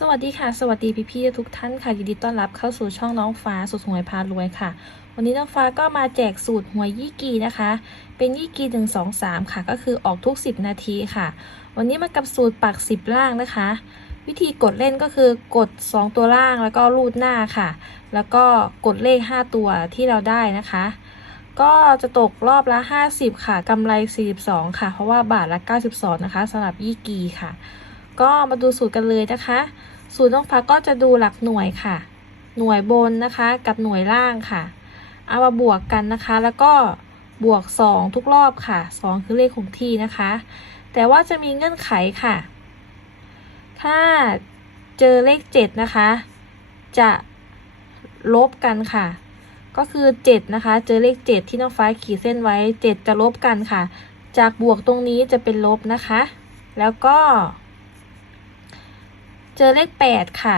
สวัสดีค่ะ สวัสดีพี่ๆทุกท่านค่ะยินดีต้อนรับเข้าสู่ช่องน้องฟ้าสูตรหวยพารวยค่ะ วันนี้น้องฟ้าก็มาแจกสูตรหวยยี่กีนะคะ เป็นยี่กีหนึ่งสองสามค่ะ ก็คือออกทุก10นาทีค่ะ วันนี้มากับสูตรปัก10ล่างนะคะ วิธีกดเล่นก็คือกด2ตัวล่างแล้วก็รูดหน้าค่ะ แล้วก็กดเลข5ตัวที่เราได้นะคะ ก็จะตกรอบละ 50 ค่ะกำไร 42 ค่ะ เพราะว่าบาทละ 92 นะคะสำหรับยี่กีค่ะ ก็มาดูสูตรกันเลยนะคะ สูตรน้องฟ้าก็จะดูหลักหน่วยค่ะ หน่วยบนนะคะกับหน่วยล่างค่ะ เอามาบวกกันนะคะ แล้วก็บวก 2 ทุกรอบค่ะ 2 คือเลขคงที่นะคะ แต่ว่าจะมีเงื่อนไขค่ะ ถ้าเจอเลข 7 นะคะ จะลบกันค่ะ ก็คือ7นะคะ เจอเลข 7 ที่น้องฟ้าขีดเส้นไว้ 7 จะลบกันค่ะ จากบวกตรงนี้จะเป็นลบนะคะ แล้วก็ เจอเลข 8 ค่ะ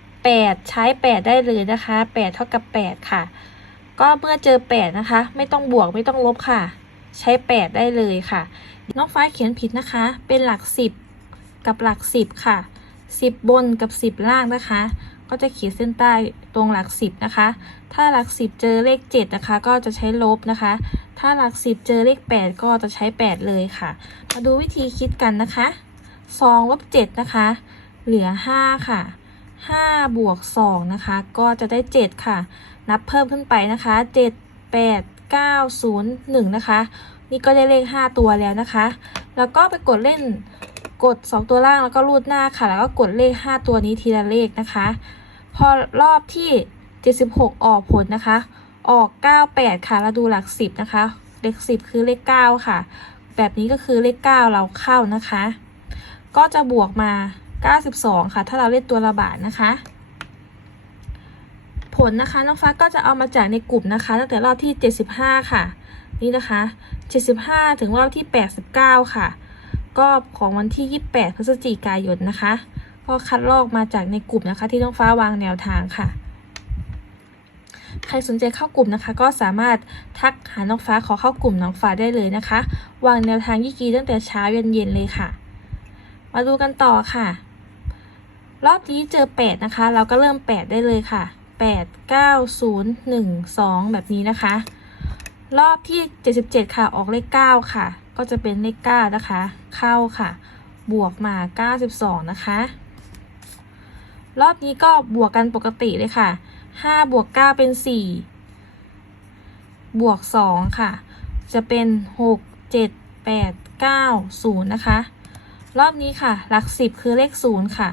8 ใช้ 8 ได้เลยนะคะ 8 เท่ากับ 8 ค่ะ ก็เมื่อเจอ 8 นะคะ ไม่ต้องบวกไม่ต้องลบค่ะ ใช้ 8 ได้เลยค่ะ น้องฟ้าเขียนผิดนะคะ เป็นหลัก 10 กับหลัก 10 ค่ะ 10 บนกับ 10 ล่างนะคะ ก็จะขีดเส้นใต้ตรงหลัก 10 นะคะ ถ้าหลัก 10 เจอเลข 7 นะคะ ก็จะใช้ลบนะคะ ถ้าหลัก 10 เจอเลข 8 ก็จะใช้ 8 เลยค่ะ มาดูวิธีคิดกันนะคะ2ลบ7นะคะ เหลือ 5 ค่ะ 5 บวก 2 นะคะ ก็จะได้ 7 ค่ะ นับเพิ่มขึ้นไปนะคะ 7 8 9 0 1 นะคะ นี่ก็ได้เลข 5 ตัวแล้วนะคะ แล้วก็ไปกดเล่นกด 2 ตัวล่างแล้วก็รูดหน้าค่ะ แล้วก็กดเลข 5 ตัวนี้ทีละเลขนะคะ พอรอบที่ 76 ออกผลนะคะ ออก 98 ค่ะ แล้วดูหลัก 10 นะคะ เลข 10 คือเลข 9 ค่ะ แบบนี้ก็คือเลข 9 เราเข้านะคะ ก็จะบวกมา 92 ค่ะ ถ้าเราเล่นตัวละบาทนะคะ ผลนะคะน้องฟ้าก็จะเอามาจากในกลุ่มนะคะ ตั้งแต่รอบที่ 75 ค่ะ นี่นะคะ 75 ถึงรอบที่ 89 ค่ะ ก็ของวันที่ 28 พฤศจิกายนนะคะ ก็คัดลอกมาจากในกลุ่มนะคะ ที่น้องฟ้าวางแนวทางค่ะใครสนใจเข้ากลุ่มนะคะ ก็สามารถทักหาน้องฟ้าขอเข้ากลุ่มน้องฟ้าได้เลยนะคะ วางแนวทางยี่กีตั้งแต่เช้าเย็นๆเลยค่ะ มาดูกันต่อค่ะ รอบนี้เจอ 8 นะคะ เราก็เริ่ม 8 ได้เลยค่ะ 8 9 0 1 2 แบบนี้นะคะ รอบที่ 77 ค่ะ ออกเลข 9 ค่ะ ก็จะเป็นเลข 9 นะคะ เข้าค่ะ บวกมา 92 นะคะ รอบนี้ก็บวกกันปกติเลยค่ะ 5 บวก 9 เป็น 4 บวก 2 ค่ะ จะเป็น 6 7 8 9 0 นะคะ รอบนี้ค่ะ หลัก 10 คือเลข 0 ค่ะ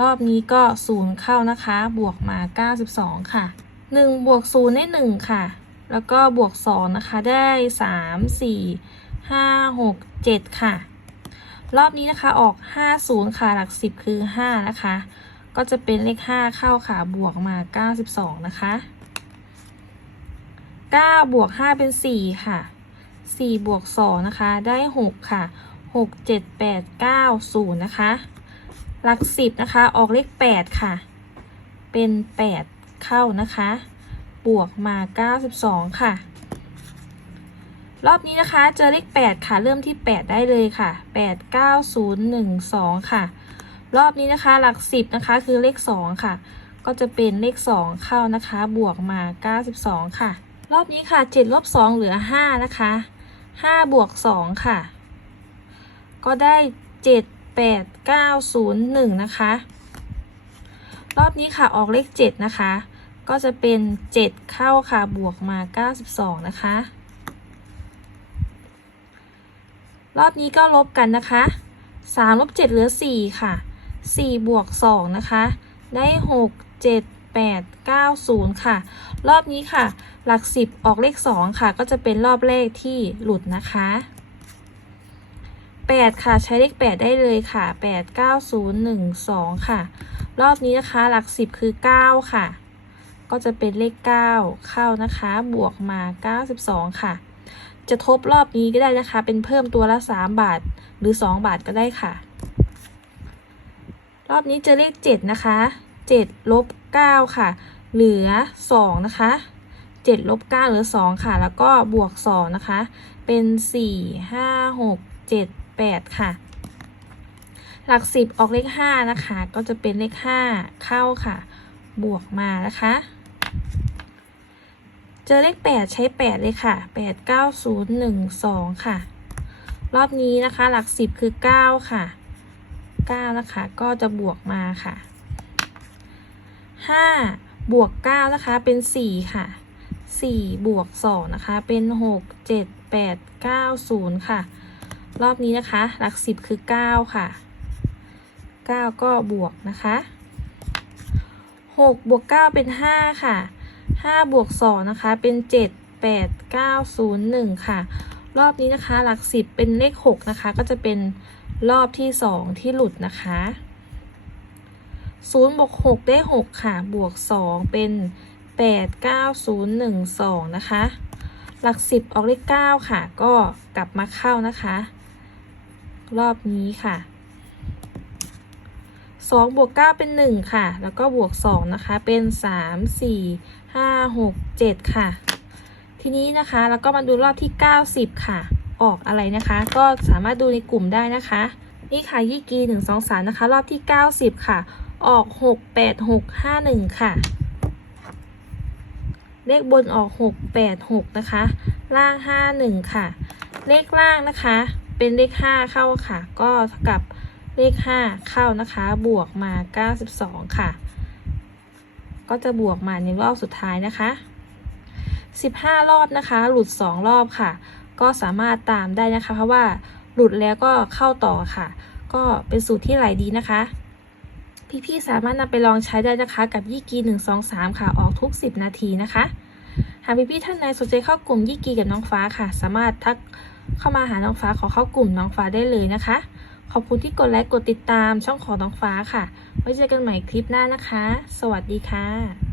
รอบนี้ก็ 0 เข้านะคะ บวกมา 92 ค่ะ 1 บวก 0 ได้ 1 ค่ะ แล้วก็บวก 2 นะคะ ได้ 3 4 5 6 7 ค่ะ รอบนี้นะคะออก 50 ค่ะ หลัก 10 คือ 5 นะคะ ก็จะเป็นเลข 5 เข้าค่ะ บวกมา 92 นะคะ 9 บวก 5 เป็น 4 ค่ะ 4 บวก 2 นะคะ ได้ 6 ค่ะ 6 7 8 9 0 นะคะ หลัก10นะคะ ออกเลข8ค่ะ เป็น8เข้านะคะ บวกมา92ค่ะ รอบนี้นะคะ เจอเลข8ค่ะ เริ่มที่8ได้เลยค่ะ8 9 0 1 2ค่ะ รอบนี้นะคะ หลัก10นะคะ คือเลข2ค่ะ ก็จะเป็นเลข2เข้านะคะ บวกมา92ค่ะ รอบนี้ค่ะ7ลบ2เหลือ5นะคะ5บวก2ค่ะ ก็ได้เจ็ด 7 8 9 0 1นะคะ รอบนี้ค่ะออกเลข7นะคะ ก็จะเป็น7เข้าค่ะบวกมา92นะคะ รอบนี้ก็ลบกันนะคะ3ลบ7เหลือ4ค่ะ4บวก2นะคะ ได้6 7 8 9 0ค่ะ รอบนี้ค่ะ หลัก10ออกเลข2ค่ะ ก็จะเป็นรอบแรกที่หลุดนะคะ 8 ค่ะ ใช้เลข 8 ได้เลยค่ะ 8 9 0 1 2 ค่ะ รอบนี้นะคะ หลัก 10 คือ 9 ค่ะ ก็จะเป็นเลข 9 เข้านะคะ บวกมา 92 ค่ะ จะทบรอบนี้ก็ได้นะคะ เป็นเพิ่มตัวละ 3 บาท หรือ 2 บาทก็ได้ค่ะ รอบนี้เจอเลข 7 นะคะ 7 ลบ 9 ค่ะ เหลือ 2 นะคะ 7 ลบ 9 เหลือ 2 ค่ะ แล้วก็บวก 2 นะคะ เป็น 4 5 6 7 8ค่ะ หลักสิบออกเลขห้านะคะ ก็จะเป็นเลขห้าเข้าค่ะ บวกมานะคะ เจอเลขแปดใช้แปดเลยค่ะแปดเก้าศูนย์หนึ่งสองค่ะ รอบนี้นะคะ หลักสิบคือเก้าค่ะเก้านะคะ ก็จะบวกมาค่ะห้าบวกเก้านะคะ เป็นสี่ค่ะสี่บวกสองนะคะ เป็นหกเจ็ดแปดเก้าศูนย์ค่ะ รอบนี้นะคะ หลักสิบคือเก้าค่ะ เก้าก็บวกนะคะหกบวกเก้าเป็นห้าค่ะห้าบวกสองนะคะ เป็นเจ็ดแปดเก้าศูนย์หนึ่งค่ะ รอบนี้นะคะ หลักสิบเป็นเลขหกนะคะ ก็จะเป็นรอบที่สองที่หลุดนะคะศูนย์บวกหกได้หกค่ะ บวกสองเป็นแปดเก้าศูนย์หนึ่งสองนะคะ หลักสิบออกเลขเก้าค่ะ ก็กลับมาเข้านะคะ รอบนี้ค่ะสองบวกเก้าเป็นหนึ่งค่ะ แล้วก็บวกสองนะคะ เป็นสามสี่ห้าหกเจ็ดค่ะ ทีนี้นะคะแล้วก็มาดูรอบที่เก้าสิบค่ะ ออกอะไรนะคะ ก็สามารถดูในกลุ่มได้นะคะ นี่ค่ะยี่กีหนึ่งสองสามนะคะ รอบที่เก้าสิบค่ะ ออกหกแปดหกห้าหนึ่งค่ะ เลขบนออกหกแปดหกนะคะ ล่างห้าหนึ่งค่ะ เลขล่างนะคะ เป็นเลขห้าเข้าค่ะ ก็เท่ากับเลขห้าเข้านะคะ บวกมาเก้าสิบสองค่ะ ก็จะบวกมาในรอบสุดท้ายนะคะสิบห้ารอบนะคะ หลุดสองรอบค่ะ ก็สามารถตามได้นะคะ เพราะว่าหลุดแล้วก็เข้าต่อค่ะ ก็เป็นสูตรที่ไหลดีนะคะ พี่ๆสามารถนำไปลองใช้ได้นะคะ กับยี่กีหนึ่งสองสามค่ะ ออกทุกสิบนาทีนะคะ หากพี่ๆท่านใดสนใจเข้ากลุ่มยี่กีกับน้องฟ้าค่ะ สามารถทักเข้ามาหาน้องฟ้าขอเข้ากลุ่มน้องฟ้าได้เลยนะคะ ขอบคุณที่กดไลค์กดติดตามช่องของน้องฟ้าค่ะ ไว้เจอกันใหม่คลิปหน้านะคะ สวัสดีค่ะ